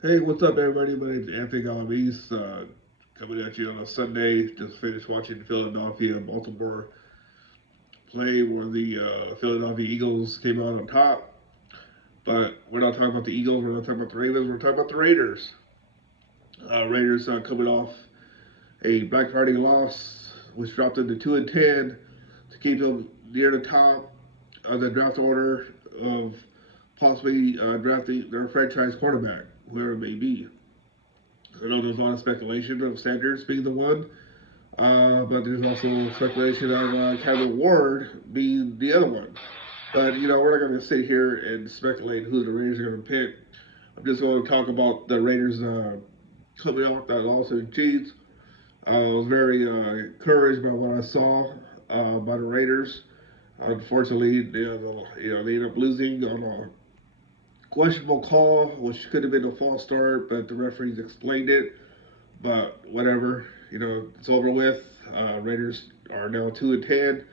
Hey, what's up, everybody? My name's Anthony Galavis, coming at you on a Sunday. Just finished watching Philadelphia Baltimore play where the Philadelphia Eagles came out on top. But we're not talking about the Eagles, we're not talking about the Ravens, we're talking about the Raiders. Raiders coming off a Black Friday loss, which dropped them to 2-10 to keep them near the top of the draft order of possibly drafting their franchise quarterback, whoever it may be. I know there's a lot of speculation of Sanders being the one, but there's also speculation of Kevin Ward being the other one. But we're not going to sit here and speculate who the Raiders are going to pick. I'm just going to talk about the Raiders coming off that loss in Chiefs. I was very encouraged by what I saw by the Raiders. Unfortunately, they ended up losing on a questionable call, which could have been a false start, but the referees explained it. But whatever, it's over with. Raiders are now 2-10.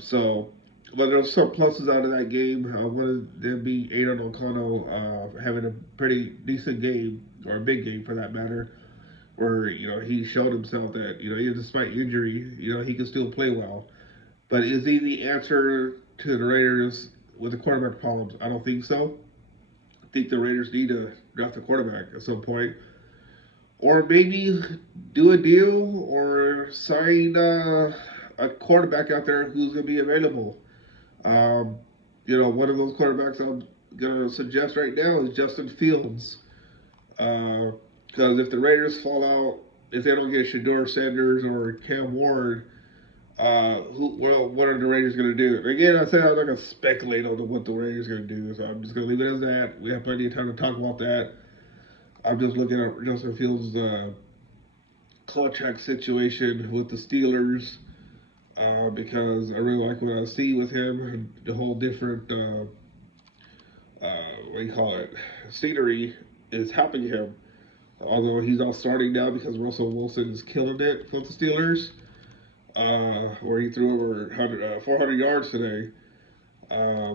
So, but there's some pluses out of that game. One of them being Aidan O'Connell having a pretty decent game, or a big game for that matter, where he showed himself that even despite injury, he can still play well. But is he the answer to the Raiders with the quarterback problems? I don't think so. I think the Raiders need to draft a quarterback at some point, or maybe do a deal or sign a quarterback out there who's going to be available. Um, one of those quarterbacks I'm going to suggest right now is Justin Fields. Because if the Raiders fall out, if they don't get Shador Sanders or Cam Ward, what are the Raiders going to do? Again, I said I'm not going to speculate on what the Raiders are going to do, so I'm just going to leave it as that. We have plenty of time to talk about that. I'm just looking at Justin Fields' contract situation with the Steelers because I really like what I see with him. The whole different, what do you call it, scenery is helping him. Although he's not starting now because Russell Wilson is killing it for the Steelers, where he threw over 400 yards today. Uh,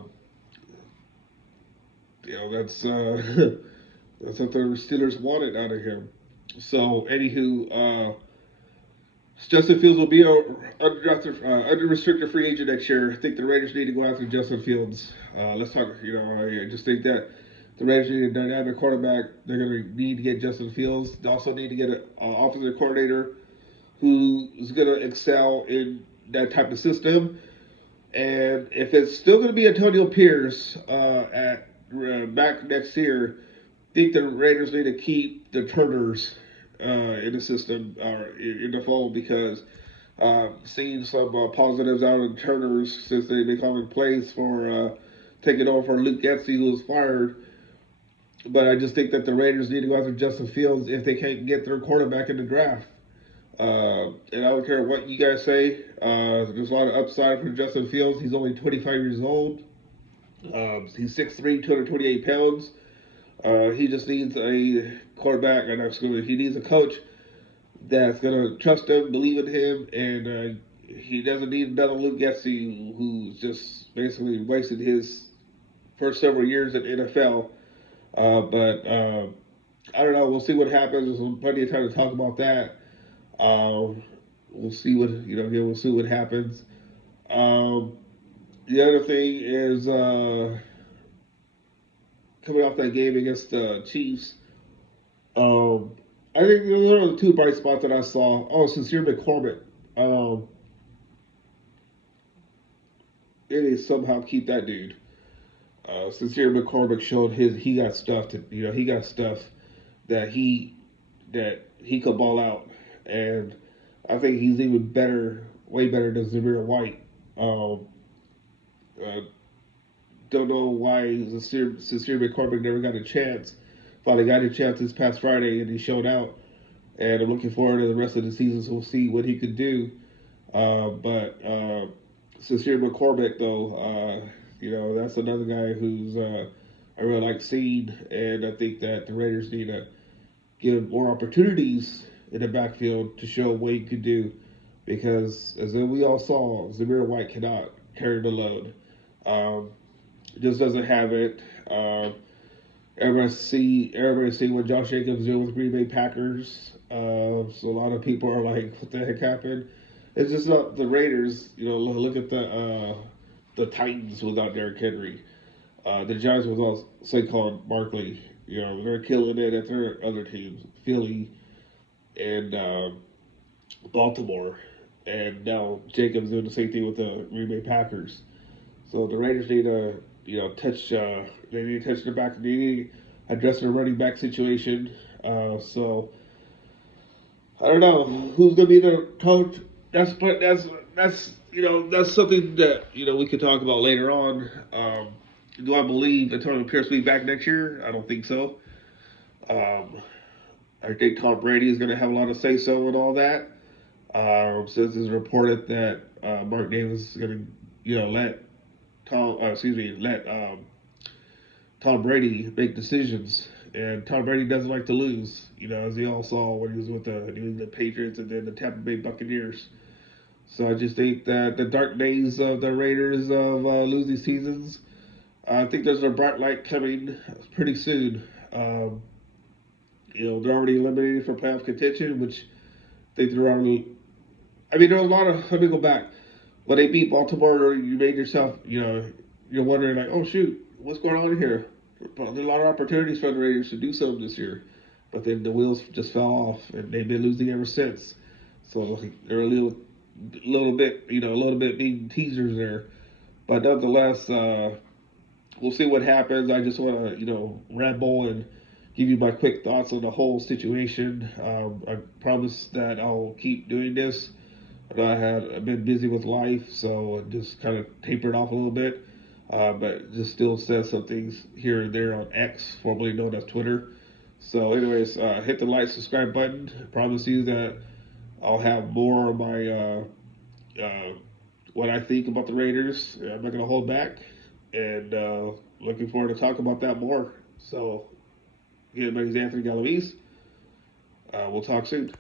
that's that's what the Steelers wanted out of him. So, anywho, Justin Fields will be a undrafted, unrestricted free agent next year. I think the Raiders need to go after Justin Fields. Let's talk. I just think that the Raiders need a dynamic quarterback. They're going to need to get Justin Fields. They also need to get an offensive coordinator who is going to excel in that type of system. And if it's still going to be Antonio Pierce at back next year, I think the Raiders need to keep the Turners in the system or in the fold because seeing some positives out of the Turners since they've been coming plays for taking over for Luke Getsy, who was fired. But I just think that the Raiders need to go after Justin Fields if they can't get their quarterback in the draft. And I don't care what you guys say. There's a lot of upside for Justin Fields. He's only 25 years old. He's 6'3", 228 pounds. He just needs a quarterback, and he needs a coach that's gonna trust him, believe in him, and he doesn't need another Luke Getsy who's just basically wasted his first several years at NFL. But I don't know. We'll see what happens. There's plenty of time to talk about that. We'll see what We'll see what happens. Um, the other thing is coming off that game against the Chiefs. Um, I think those are the two bright spots that I saw. Oh, Sincere McCormick. Um, they need to somehow keep that dude. Sincere McCormick showed he got stuff he got stuff that he could ball out, and I think he's even better, way better than Zamir White. Um, uh, don't know why Sincere McCormick never got a chance. Finally got a chance this past Friday, and he showed out. And I'm looking forward to the rest of the season, so we'll see what he could do. But Sincere McCormick, though, that's another guy who's I really like seeing, and I think that the Raiders need to give more opportunities in the backfield to show what he could do, because as we all saw, Zamir White cannot carry the load. Um, just doesn't have it. Everybody see what Josh Jacobs did with Green Bay Packers. So a lot of people are like, "What the heck happened?" It's just not the Raiders. You know, look at the Titans without Derrick Henry. The Giants without Saquon Barkley. You know, they're killing it at their other teams, Philly and Baltimore, and now Jacobs doing the same thing with the Green Bay Packers. So the Raiders need to, touch. They need to touch their back. They need to address their running back situation. So I don't know who's going to be their coach. That's something that we could talk about later on. Do I believe Antonio Pierce will be back next year? I don't think so. Um, I think Tom Brady is going to have a lot of say so and all that. Since it's reported that Mark Davis is going to, let Tom Brady make decisions, and Tom Brady doesn't like to lose. As we all saw when he was with the New England Patriots and then the Tampa Bay Buccaneers. So I just think that the dark days of the Raiders of losing seasons, I think there's a bright light coming pretty soon. Um, they're already eliminated from playoff contention, which I think they're already. I mean, there are a lot of. Let me go back. When they beat Baltimore, you made yourself, you're wondering like, oh shoot, what's going on here? There are a lot of opportunities for the Raiders to do something this year, but then the wheels just fell off, and they've been losing ever since. So they're a little bit being teasers there. But nonetheless, we'll see what happens. I just want to, ramble and give you my quick thoughts on the whole situation. I promise that I'll keep doing this. I've been busy with life, so I just kind of tapered off a little bit. But just still says some things here and there on X, formerly known as Twitter. So, anyways, hit the like, subscribe button. I promise you that I'll have more of my what I think about the Raiders. I'm not gonna hold back, and looking forward to talk about that more. So, again, my name is Anthony Galaviz. We'll talk soon.